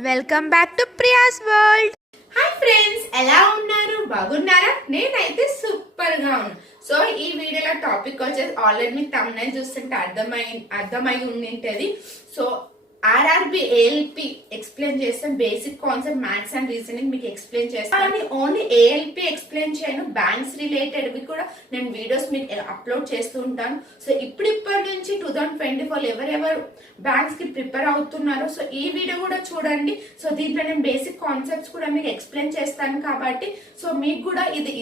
Welcome back to Priya's world. Hi friends, ఎలా ఉన్నారు? బాగున్నారా? నేనైతే సూపర్ గా ఉన్నాను. సో ఈ వీడియోలో టాపిక్ వచ్చేసి ఆల్రెడీ మీకు థంబ్నైల్ చూస్తుంటే అర్థమై ఉండింటది. సో ఆర్ఆర్బి ఏఎల్పి ఎక్స్ప్లెయిన్ చేస్తాను. Basic concept maths and reasoning మీకు ఎక్స్ప్లెయిన్ చేస్తాను. కానీ ఓన్లీ ఏఎల్పి ఎక్స్ప్లెయిన్ చేయను, బ్యాంక్స్ రిలేటెడ్ కూడా నేను వీడియోస్ మీకు అప్లోడ్ చేస్తూ ఉంటాను. సో ఇప్పటి నుంచి 2024 ఎవరెవరు బ్యాంక్స్ కి ప్రిపేర్ అవుతున్నారో సో ఈ వీడియో కూడా చూడండి. సో దీంట్లో నేను బేసిక్ కాన్సెప్ట్స్ కూడా మీకు ఎక్స్ప్లెయిన్ చేస్తాను కాబట్టి సో మీకు కూడా ఇది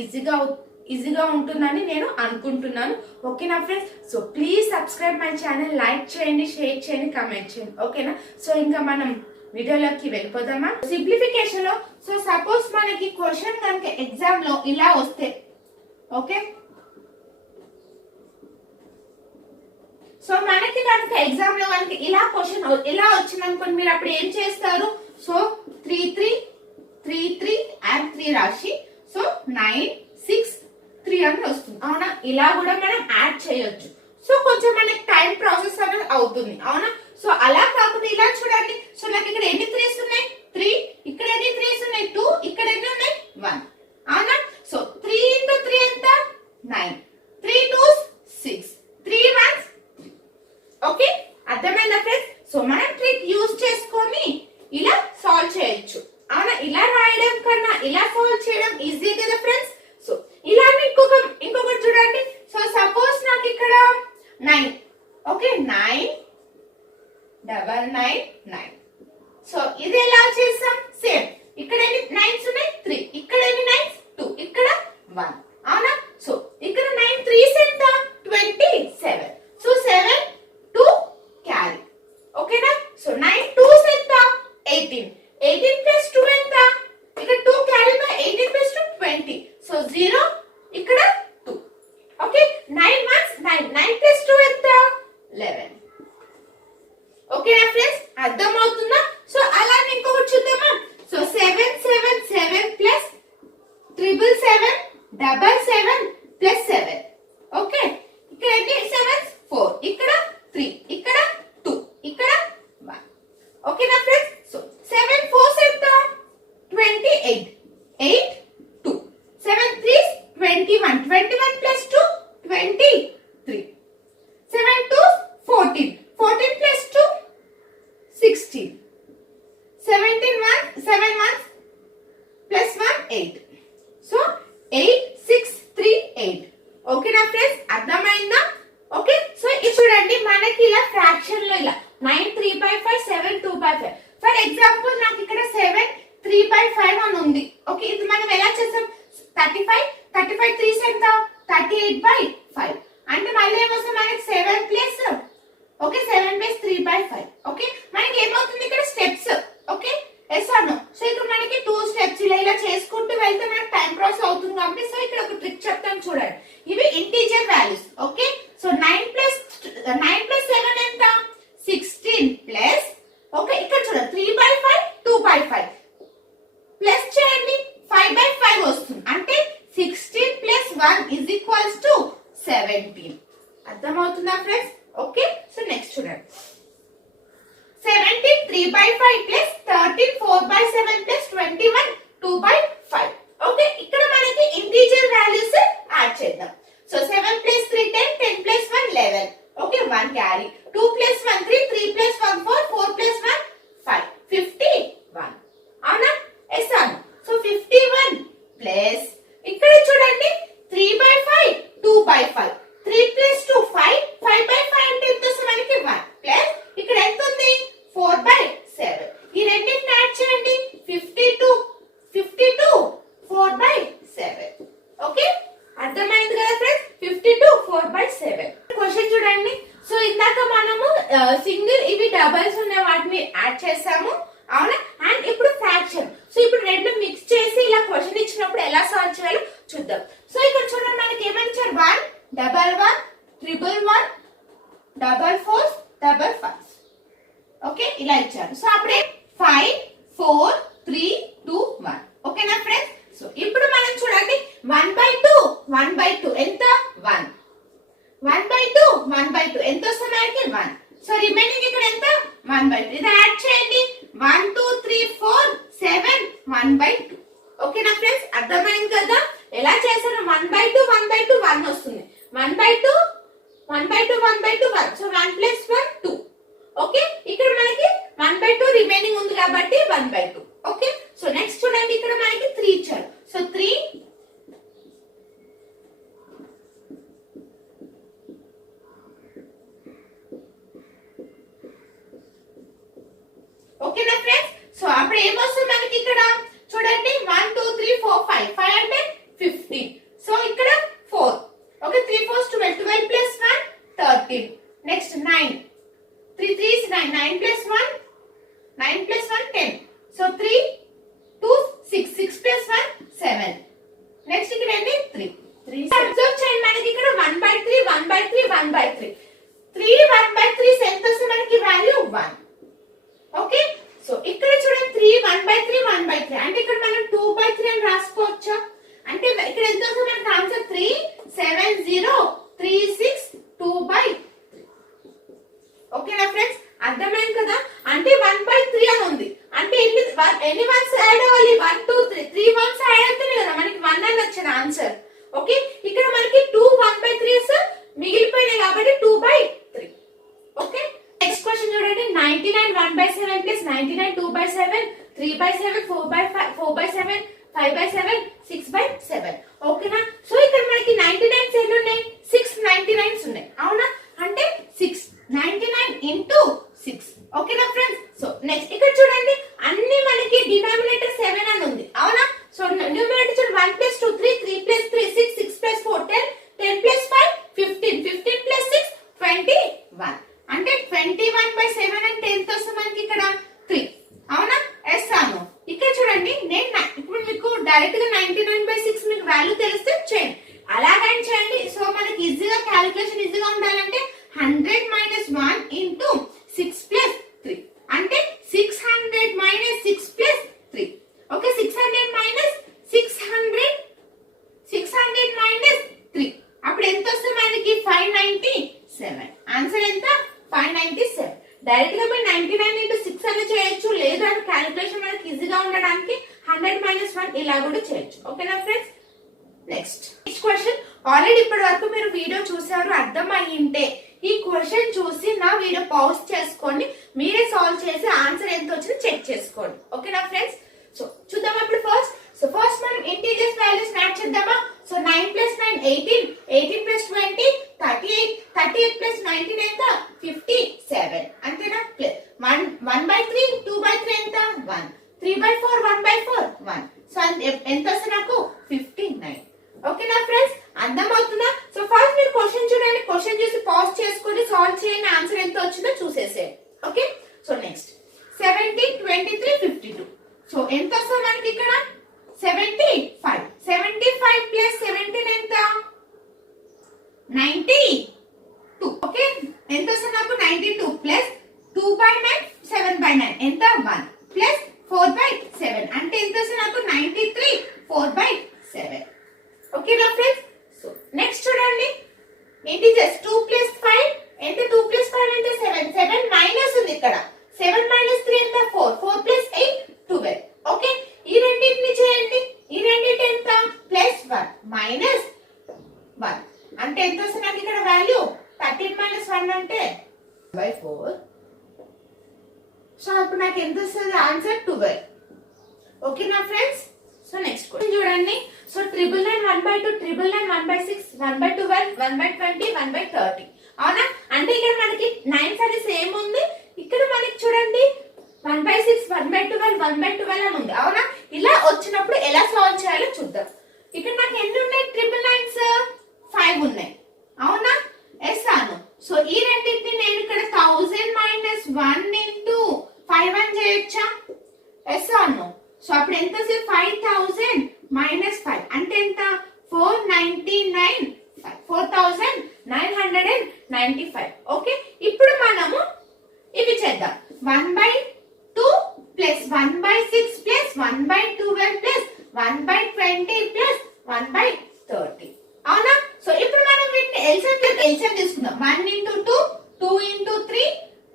ఈజీగా ఉంటుందని నేను అనుకుంటున్నాను. ఓకేనా friends? So please subscribe my channel, like చేయండి, షేర్ చేయండి, కమెంట్ చేయండి. ఓకేనా? సో ఇంకా మనం వీడియోలోకి వెళ్ళిపోదామా? సింప్లిఫికేషన్ లో సో సపోజ్ మనకి క్వశ్చన్ కనుక ఎగ్జామ్ లో ఇలా వస్తే, ఓకే, సో మనకి కనుక ఎగ్జామ్ లో కనుక ఇలా క్వశ్చన్ ఇలా వచ్చింది అనుకోండి, మీరు అప్పుడు ఏం చేస్తారు? సో 3 3 3 3 and 3 రాసి సో 9 6 3 అని వస్తుంది. అవునా? ఇలా కూడా మనం యాడ్ చేయొచ్చు. సో కొంచెం మనకి టైం ప్రాసెస్ అనేది అవుతుంది. అవునా? సో అలా కాకుండా ఇలా చూడండి. సో నాకు ఇక్కడ ఎన్ని 3s ఉన్నాయి? 3. ఇక్కడ ఎన్ని 3s ఉన్నాయి? 2. ఇక్కడ ఎన్ని ఉన్నాయి? 1. అవునా? సో 3 into 3 ఎంత? 9. 3 2s 6. 3 1s 3. ఓకే, అర్థమైందా ఫ్రెండ్స్? సో మనం ట్రిక్ యూజ్ చేసుకొని ఇలా సాల్వ్ చేయొచ్చు. అవునా? ఇలా రాయడం కన్నా ఇలా సాల్వ్ చేయడం ఈజీ కదా ఫ్రెండ్స్? సో ఇలానే ఇంకొకటి చూడండి. సో సపోజ్ నాకు ఇక్కడ 9, ఓకే, 9 9 9 9. సో ఇది ఎలా చేసాం? సేమ్. ఇక్కడ ఎన్ని 9s ఉన్నాయి? 3. ఇక్కడ ఎన్ని 9s? 2. ఇక్కడ 1. అవునా? సో ఇక్కడ 9 3s ఎంత? 27. So 7 2 carry. ఓకేనా? సో 9 2s ఎంత? 18. 18 plus 2 ఎంత? ఇక్కడ 2 క్యారీ బై 18 plus 2 20. సో 0 ఇక్కడ 2. Okay, 9 1s 9. 9 plus 2 ఎంత? 11. ఓకేనా ఫ్రెండ్స్? అర్థమవుతుందా? సో అలానే ఇంకొకటి చూద్దామా? So 7 7 7 plus 777 7 plus 7. ఓకే, ఇక్కడ ఎన్ని 7s? 4. ఇక్కడ 3. ఇక్కడ 2. ఇక్కడ 1. ఓకేనా ఫ్రెండ్స్? సో 7 4s ఎంత? 28. 8 2. 7 3s 21. 21 plus 2 23. 7 2s 14. 14 plus 2 16. 17 1 plus 1 8. So 8 6 3 8. ఓకేనా ఫ్రెండ్స్? అర్థమైందా? ఓకే, సో ఇది చూడండి, మనకి ఇలా ఫ్రాక్షన్ లో ఇలా 9 3/5 7 2/5. ఫర్ ఎగ్జాంపుల్ నాకు ఇక్కడ 7 3/5 అని ఉంది. ఓకే, ఇది మనం ఎలా చేసాం? 35 3s ఎంత? 38/5. అంటే మళ్ళీ ఏమొస్తుంది మనకి 7 ప్లస్, ఓకే, 7 ప్లస్ 3/5. ఓకే, మనకి ఏమవుతుంది ఇక్కడ స్టెప్స్? ఓకే, ఎస్ అను. సో ఇక్కడ మనకి 2 స్టెప్స్ ఇలా చేసుకుంటూ వెళ్తే మనకి టైం ప్రాసెస్ అవుతుంది కాబట్టి సో ఇక్కడ ఒక ట్రిక్ చెప్తాను చూడండి. ఇవి integer values. Okay, so 9 plus 7 ఎంత? 16 ప్లస్, ఓకే, ఇక్కడ చూడండి 3/5 2/5 ప్లస్ చేయండి 5/5 వస్తుంది. అంటే 16 plus 1 is equals to 17. అర్థమవుతుందా ఫ్రెండ్స్? ఓకే, సో నెక్స్ట్ చూడండి. 17 3/5 plus 13 4/7 plus 21 2/5. ఓకే, ఇక్కడ మనకి ఇంటీజర్ వాల్యూస్ యాడ్ చేద్దాం. So 7 plus 3 10 10 plus 1 11. Okay, 1 carry. 2 plus 1 3 3 plus 1 4 4 plus 1 5 51. అవునా? ఎస్ అను. సో 51 ప్లస్ ఇక్కడ చూడండి 3/5 2/5. 3 plus 2 5 5/5 అంటే ఎంత వస్తుంది మనకి? 1 ప్లస్ ఇక్కడ ఎంత ఉంది? 4/7. ఈ రెండింటిని యాడ్ చేయండి 52 4/7. ఓకే, అర్థమైంది కదా ఫ్రెండ్స్? 52 4/7. క్వశ్చన్ చూడండి. సో ఇందాక మనము సింగిల్ ఇవి డబల్స్ ఉన్న వాటిని యాడ్ చేసాము. అవునా? అండ్ ఇప్పుడు ఫ్రాక్షన్. సో ఇప్పుడు రెండు మిక్స్ చేసి ఇలా క్వశ్చన్ ఇచ్చినప్పుడు ఎలా సాల్వ్ చేయాలో చూద్దాం. సో ఇక్కడ చూడండి, మనకి ఏమని ఇచ్చారు? 1 1 1 1 1 4 4 5. ఓకే, ఇలా ఇచ్చారు. సో అప్పుడే 5 4 3 2 1. ఓకేనా ఫ్రెండ్స్? సో ఇప్పుడు మనం చూడండి 1/2 ఎంత? 1. 1/2 ఎంత వస్తుంది మనకి? 1. సో రిమైనింగ్ ఇక్కడ ఎంత? 1/2. ఇది యాడ్ చేయండి. 1 2 3 కాబట్టి 1/2. ఓకే, సో నెక్స్ట్ చూడండి ఇక్కడ మనకి 3 ఇచ్చారు. సో 3 ఓకేనా ఫ్రెండ్స్. సో అప్పుడు ఏమొస్తుంది మనకి ఇక్కడ చూడండి 1 2 3 4 5 5 అంటే 15. సో ఇక్కడ 4. Okay, 3 4 12 12 plus 1 13. Next 9 3 3 is 9 9 plus 1 9 plus 1 10. So 3 2 6 6 plus 1 7. Next ఇక్కడ ఏంటి 3 3. అబ్జర్వ్ చేయండి మనకి ఇక్కడ 1/3 1/3 1/3 3 1/3 ఎంత వస్తుంది మనకి వాల్యూ 1. ఓకే, సో ఇక్కడ చూడండి 3 1/3 1/3 అంటే ఇక్కడ మనం 2/3 అని రాసుకోవచ్చా? అంటే ఇక్కడ ఎంత వస్తుంది మనకి ఆన్సర్ 3 7 0 3 6 2/3. ఓకేనా ఫ్రెండ్స్, అర్థమైంది కదా? అంటే 1/3 అని ఉంది అంటే ఎన్ని వన్స్ యాడ్ అవ్వాలి 1 2 3 3 వన్స్ యాడ్ అవుతుంది కదా మనకి 1 అని వచ్చిన ఆన్సర్. ఓకే, ఇక్కడ మనకి 2 1/3 మిగిలిపోయినాయి కాబట్టి 2/3. ఓకే, నెక్స్ట్ క్వశ్చన్ చూడండి 99 1/7 plus 99 2/7 3/7 4/5 4/7 5/7 6/7. ఓకేనా, సో ఇక్కడ మనకి 99 ఎన్ని ఉన్నాయి 6 99s ఉన్నాయి అవునా, అంటే 6 99 into 6. ఓకేనా ఫ్రెండ్స్. సో నెక్స్ట్ ఇక్కడ చూడండి అన్ని మనకి డినామినేటర్ 7 అని ఉంది అవునా. సో న్యూమరేటర్ చూడండి 1 plus 2 3 3 plus 3 6 6 plus 4 10 10 plus 5 15 15 plus 6 21. అంటే 21/7 అంటే ఎంత వస్తుంది మనకి ఇక్కడ 3 అవునా. ఎస్ అను ఇక్కడ చూడండి నేను ఇప్పుడు మీకు డైరెక్ట్ గా 99/6 మీకు వాల్యూ తెలిస్తే చేయండి, అలాగని చేయండి. సో మనకి ఈజీగా క్యాలిక్యులేషన్ ఈజీగా ఉండాలంటే 100 minus 1 into 6 plus 3 అంటే 600 minus 6 plus 3. Okay, 600 minus 600 minus 3 అప్పుడు ఎంత వస్తుంది మనకి 597. ఆన్సర్ ఎంత 597. డైరెక్ట్ గా మీరు 99 into 6 అని చేయొచ్చు, లేదా క్యాలిక్యులేషన్ మనకి ఈజీగా ఉండడానికి 100 minus 1 ఇలా కూడా చేయొచ్చు. ఓకేనా ఫ్రెండ్స్. నెక్స్ట్ క్వశ్చన్ ఆల్రెడీ ఇప్పటి వరకు మీరు వీడియో చూసారు, అర్థం అయ్యింటే ఈ క్వశ్చన్ చూసి నా వీడియో పాజ్ చేసుకొని మీరే సాల్వ్ చేసి ఆన్సర్ ఎంత వచ్చిందో చెక్ చేసుకోండి. ఓకేనా ఫ్రెండ్స్. సో చూద్దాం అప్పుడు ఫస్ట్. సో ఫస్ట్ మనం ఇంటీజర్స్ వాల్యూస్ యాడ్ చేద్దామా. సో 9 plus 9 18 18 plus 20 38 38 plus 19 ఎంత 57 అంతేనా. 1/3 2/3 ఎంత 1 3/4 1/4 1. సో ఎంత వస్తుంది నాకు 59. ఓకేనా ఫ్రెండ్స్, అర్థమవుతుందా. సో ఫస్ట్ మీరు క్వశ్చన్ చూడండి, క్వశ్చన్ చూసి పాజ్ చేసుకొని సాల్వ్ చేయండి, ఆన్సర్ ఎంత వచ్చిందో చూసేసేయండి. Okay, so next 17 23 52. సో ఎంత వస్తుంది మనకి ఇక్కడ 75 75 plus 17 ఎంత 92. ఓకే, ఎంత వస్తుంది నాకు 92 plus 2/9 7/9 ఎంత 1 plus 4/7 అంటే ఎంత వస్తుంది నాకు 93 4/7. ఓకేనా ఫ్రెండ్స్. సో నెక్స్ట్ చూడండి ఇంటిజర్స్ 2 plus 5 ఎంత 2 plus 5 అంటే 7 7 మైనస్ ఉంది ఇక్కడ 7 minus 3 ఎంత 4 4 plus 8 12. ఓకే, ఈ రెండింటిని చేయండి, ఈ రెండింటి ఎంత ప్లస్ 1 మైనస్ 1 అంటే ఎంత వస్తుంది నాకు ఇక్కడ వాల్యూ 13 minus 1 అంటే 4. సో అప్పుడు నాకు ఎంత వస్తుంది ఆన్సర్ 12. ఓకేనా ఫ్రెండ్స్. సో నెక్స్ట్ క్వశ్చన్ చూడండి. సో 999 1/2 999 1/6 1/12 1/20 1/30 అవునా. అంటే ఇక్కడ మనకి 9 అది సేమ్ ఉంది, ఇక్కడ మనకి చూడండి 1/6 1/12 1/12 అని ఉంది అవునా. ఇలా వచ్చినప్పుడు ఎలా సాల్వ్ చేయాలో చూద్దాం. ఇక్కడ నాకు ఎన్ని ఉన్నాయి 999s 5 ఉన్నాయి అవునా. ఎస్ అను. సో ఈ రెండింటిని నేను ఇక్కడ 1000 minus 1 into 5 అని చేయొచ్చా. ఎస్ అను. సో అప్పుడు ఎంత వస్తుంది 5000 minus 5 అంటే ఎంత 499 4995. ఓకే, ఇప్పుడు మనము ఇవి చేద్దాం 1/2 plus 1/6 plus 1/12 plus 1/20 plus 1/30 అవునా. సో ఇప్పుడు మనం వీటిని ఎల్సిఎం తీసుకుందాం. 1 into 2 2 into 3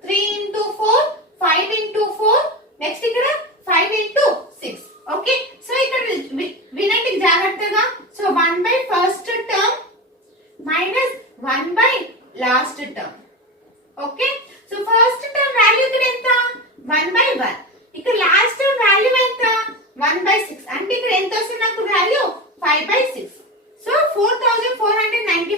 3 into 4 5 into 4 next ఇక్కడ 5 into 6. ఓకే, సో ఇక్కడ వినండి జాగ్రత్తగా. So 1/first term minus 1/last term. Okay, so first term value ఇక్కడ ఎంత 1/1. ఇక్కడ లాస్ట్ వాల్యూ ఎంత 1/6 అంటే ఇక్కడ ఎంత వస్తుంది నాకు వాల్యూ 5/6 సో 4491